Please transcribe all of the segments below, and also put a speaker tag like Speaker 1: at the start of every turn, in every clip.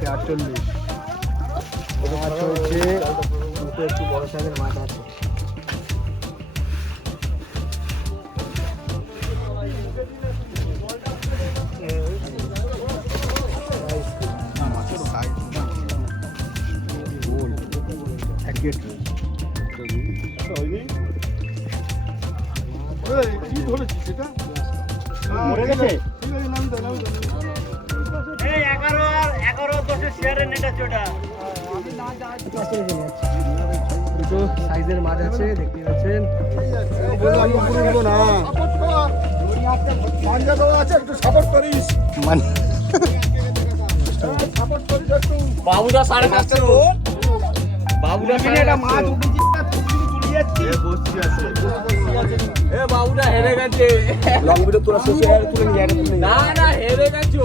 Speaker 1: আজকে আটচল্লিশ মাছ হচ্ছে দুটো একটু বড় সাইজের মাছ আছে গোল এক গেট মরে গেছে দুটো সাইজের মাছ আছে দেখতে পাচ্ছেন
Speaker 2: সাড়ে সাড়ে মাছ এ হেরে গেছে।
Speaker 1: লং ভিডিও তোলা শেষ তুলে নিয়ে আগে তুলে
Speaker 2: না না হেরে গেছো।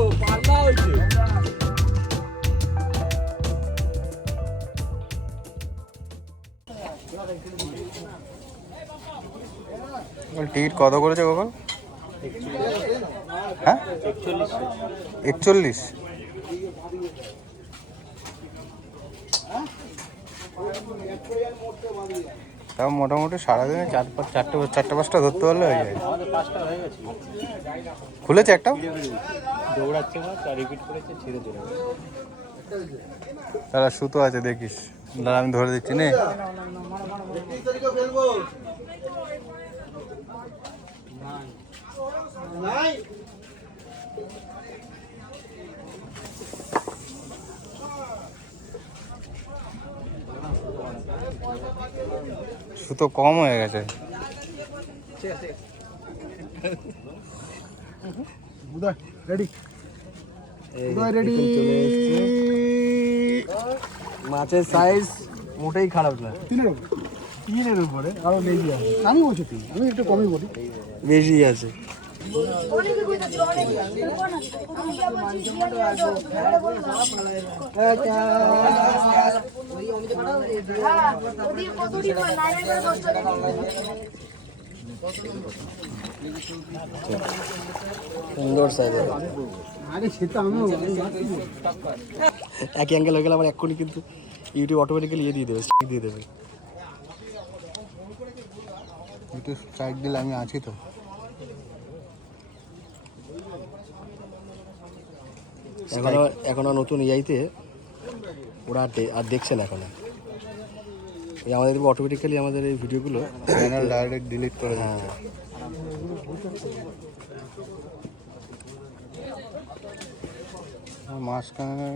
Speaker 3: টিকিট কত করেছে কখন হ্যাঁ? একচল্লিশ। তাও মোটামুটি সারাদিনে চার পাঁচ চারটে চারটে পাঁচটা ধরতে পারলে হয়ে যায়। খুলেছে একটা
Speaker 2: দৌড়াচ্ছে মাছ আর রিপিট করেছে ছেড়ে চলে
Speaker 3: তারা সুতো আছে দেখিস। দাঁড়া আমি ধরে দিচ্ছি নে। সুতো কম হয়ে গেছে।
Speaker 1: রেডি রেডি মাছের সাইজ মোটেই খারাপ না
Speaker 4: তিনের উপরে আরও বেশি আছে। আমি বলছি তিন আমি একটু কমই বলি।
Speaker 1: বেশি আছে। সুন্দর সাইজ
Speaker 4: আরে সেটা আমিও
Speaker 1: এক অ্যাঙ্গেল হয়ে গেলে আমার এক্ষুনি কিন্তু ইউটিউব অটোমেটিক্যালি ইয়ে দিয়ে দেবে দিয়ে দেবে।
Speaker 3: একটু স্ট্রাইক দিলে আমি আছি তো।
Speaker 1: এখনও এখনও নতুন ইয়াইতে ওরা আর দেখছে না এখনও। এই আমাদের অটোমেটিক্যালি আমাদের এই ভিডিওগুলো
Speaker 3: চ্যানেল ডাইরেক্ট ডিলিট করে
Speaker 1: হ্যাঁ।
Speaker 3: মাঝখানে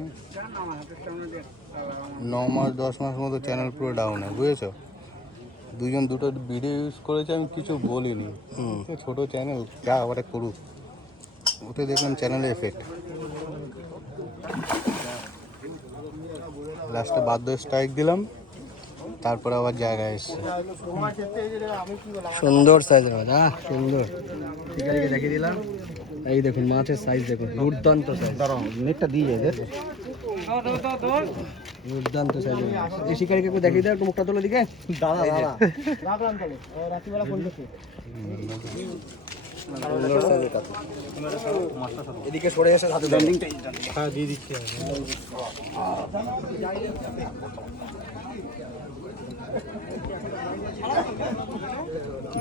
Speaker 3: ন মাস দশ মাস মতো চ্যানেল পুরো ডাউন হয় বুঝেছ? দুজন দুটো ভিডিও ইউজ করেছে আমি কিছু বলিনি। ছোট চ্যানেল যা আবার করুক। ওতে দেখলাম চ্যানেলে এফেক্ট লাস্টে বাধ্য স্ট্রাইক দিলাম তারপরে আবার জায়গায় এসছে।
Speaker 1: সুন্দর সাইজ মাছ আহ সুন্দর। শিকারিকে দেখিয়ে দিলাম। এই দেখুন মাছের সাইজ দেখুন দুর্দান্ত সাইজ
Speaker 4: নেটটা দিয়ে এদের
Speaker 1: দুর্দান্ত সাইজের মাছ এই শিকারিকে একটু দেখিয়ে দাও একটু মুখটা তোলে দিকে।
Speaker 4: দাদা। দাদা রাখলাম তাহলে রাত্রিবেলা ফোন করছি
Speaker 1: সুন্দর এদিকে সরে এসে হাতে
Speaker 3: হ্যাঁ দিয়ে দিচ্ছি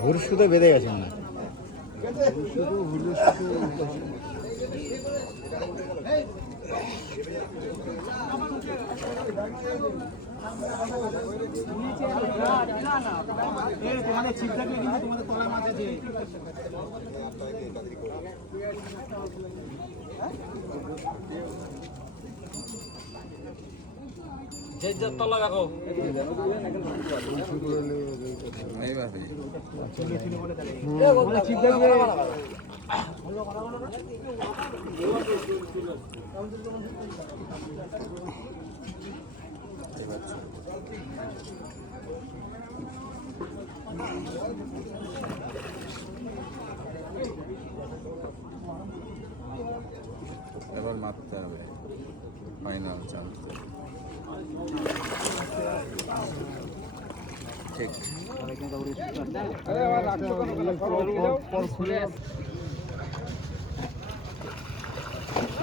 Speaker 1: ঘুরশুতে বেঁধে গেছেন না?
Speaker 2: যে যে তলা দেখো।
Speaker 4: ছিপ থাকবে
Speaker 3: এবার মারতে হবে। ফাইনাল চান্স ঠিক।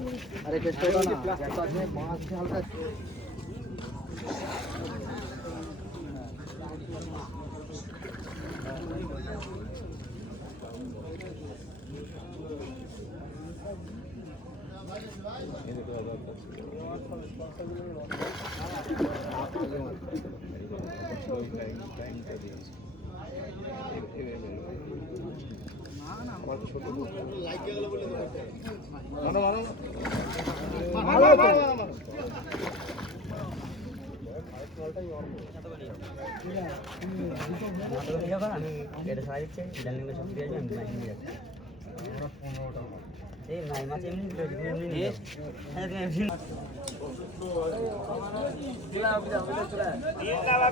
Speaker 2: মোমের টান একটা আলাদা হবে না না না রেজু হ্যাঁ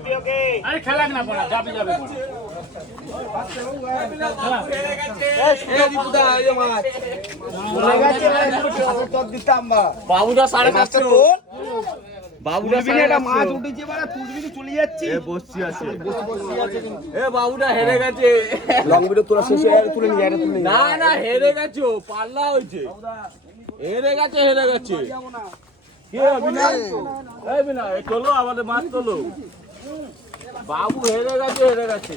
Speaker 1: দেখো
Speaker 2: আরে খেলা না পড়া যাবে যাবে বাবুটা সাড়ে পাঁচটা বাবুটা একটা মাছ উঠেছে মানে তুলবি তো চলে যাচ্ছি। বসছি আছে। এ বাবুটা হেরে গেছে।
Speaker 1: লং ভিডিও তোলা শেষে তুলে নিয়ে এটা তুলে
Speaker 2: না না হেরে গেছো পাল্লা হয়েছে। হেরে গেছে হেরে গেছে। কে বিনয়? এই বিনয় এ তোলো আমাদের মাছ তোলো। বাবু হেরে গেছে হেরে গেছে।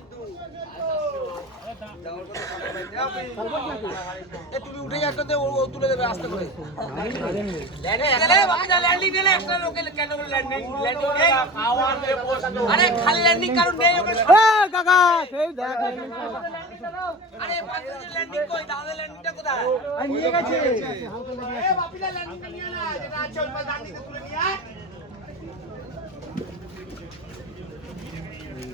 Speaker 4: দেখ।
Speaker 5: আরে ল্যান্ডিং কই দাদা ল্যান্ডিংটা কোথায়
Speaker 4: নিয়ে গেছে
Speaker 5: তুলে আয় এই আপনি আপনি দেখো হাতে লেগেছে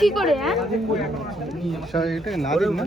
Speaker 6: কি করে হ্যাঁ?
Speaker 3: এটা না? দিন না?